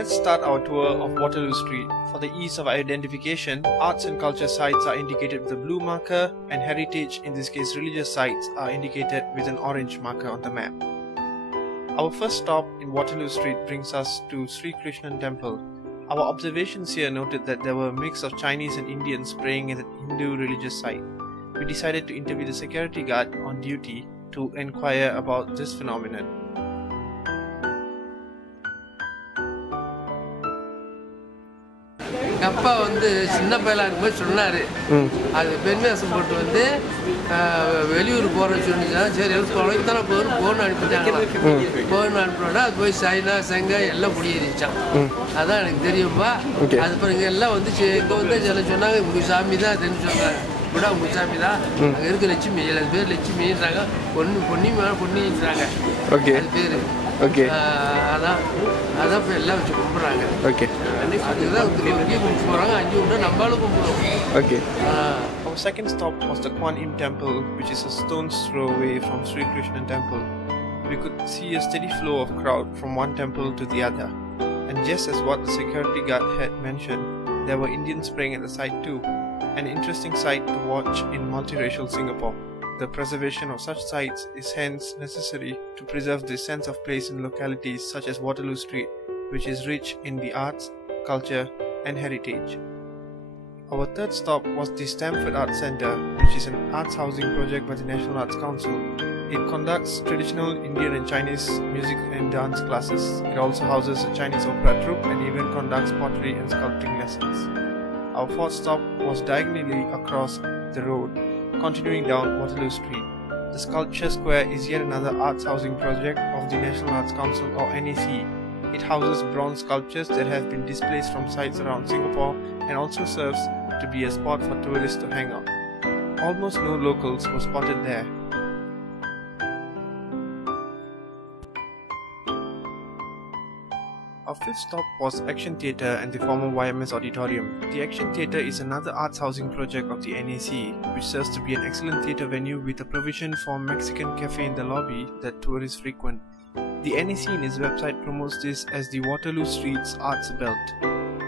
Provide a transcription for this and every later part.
Let's start our tour of Waterloo Street. For the ease of identification, arts and culture sites are indicated with a blue marker, and heritage, in this case religious sites, are indicated with an orange marker on the map. Our first stop in Waterloo Street brings us to Sri Krishnan Temple. Our observations here noted that there were a mix of Chinese and Indians praying at the Hindu religious site. We decided to interview the security guard on duty to inquire about this phenomenon. அப்பா சின்ன பையலா இருக்கும்போது சொன்னாரு அது பெண்மேசம் போட்டு வெளியூர் போறேன்னு சொன்னா சரி தொலைக்கு தானே போன் அனுப்பிட்டாங்க போன் அனுப்பினோன்னா அது போய் சைனா செங்கை எல்லாம் குடியேறிச்சான் அதான் எனக்கு தெரியும்பா அது பிறகு எல்லாம் இங்கே சில சொன்னாங்க உங்க சாமி தான் அதுன்னு சொன்னாங்க கூட உங்க சாமி தான் அங்கே இருக்க லட்சுமி அது பேர் லட்சுமின்றாங்க பொன்னின்றாங்க அது பேர் அதான் இப்போ எல்லாம் வச்சு கும்பிட்றாங்க அதுதான் கும்பிட்டு போகிறாங்க அஞ்சு விட்டா நம்மளும் கும்பிடுவோம். Our second stop was the Kwan Im Temple, which is a stone's throw away from Sri Krishnan Temple. We could see a steady flow of crowd from one temple to the other. And just as what the security guard had mentioned, there were Indians praying at the site too. An interesting sight to watch in multiracial Singapore. The preservation of such sites is hence necessary to preserve the sense of place in localities such as Waterloo Street, which is rich in the arts, culture and heritage. Our third stop was the Stamford Arts Centre, which is an arts housing project by the National Arts Council. It conducts traditional Indian and Chinese music and dance classes. It also houses a Chinese opera troupe and even conducts pottery and sculpting lessons. Our fourth stop was diagonally across the road, continuing down Waterloo Street. The Sculpture Square is yet another arts housing project of the National Arts Council or NAC. It houses bronze sculptures that have been displaced from sites around Singapore and also serves to be a spot for tourists to hang out. Almost no locals were spotted there. Our fifth stop was Action Theatre and the former YMS Auditorium. The Action Theatre is another arts housing project of the NAC, which serves to be an excellent theatre venue with a provision for a Mexican cafe in the lobby that tourists frequent. The NAC in its website promotes this as the Waterloo Street's Arts Belt.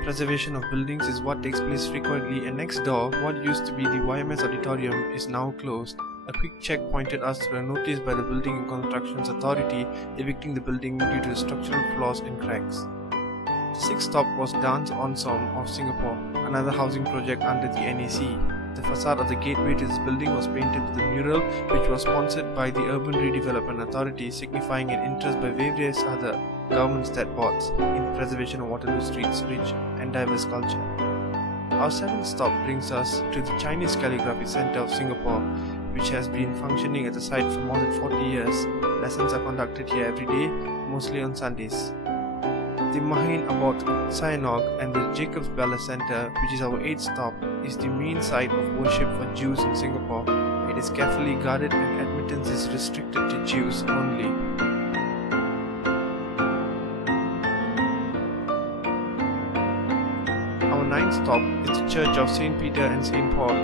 Preservation of buildings is what takes place frequently, and next door, what used to be the YMS Auditorium is now closed. A quick check pointed us to a notice by the Building and Constructions Authority evicting the building due to structural flaws and cracks. The sixth stop was Dance Ensemble of Singapore, another housing project under the NAC. The facade of the gateway to this building was painted with a mural which was sponsored by the Urban Redevelopment Authority, signifying an interest by various other government state boards in the preservation of Waterloo Street's rich and diverse culture. Our seventh stop brings us to the Chinese Calligraphy Centre of Singapore, which has been functioning at the site for more than 40 years. Lessons are conducted here every day, mostly on Sundays. The Mahin Abbot Synagogue and the Jacob's Palace Centre, which is our 8th stop, is the main site of worship for Jews in Singapore. It is carefully guarded and admittance is restricted to Jews only. Our 9th stop is the Church of St. Peter and St. Paul.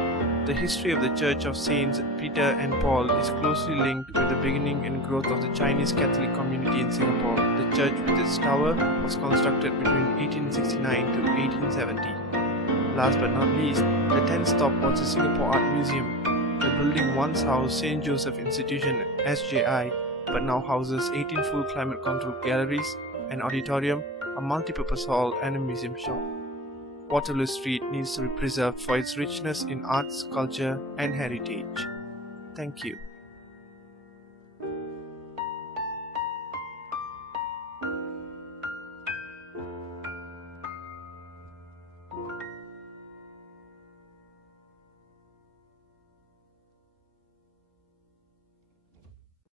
The history of the Church of Saints Peter and Paul is closely linked with the beginning and growth of the Chinese Catholic community in Singapore. The church with its tower was constructed between 1869 to 1870. Last but not least, the 10th stop was the Singapore Art Museum. The building once housed St. Joseph Institution SJI, but now houses 18 full climate controlled galleries, an auditorium, a multi-purpose hall and a museum shop. Waterloo Street needs to be preserved for its richness in arts, culture and heritage. Thank you.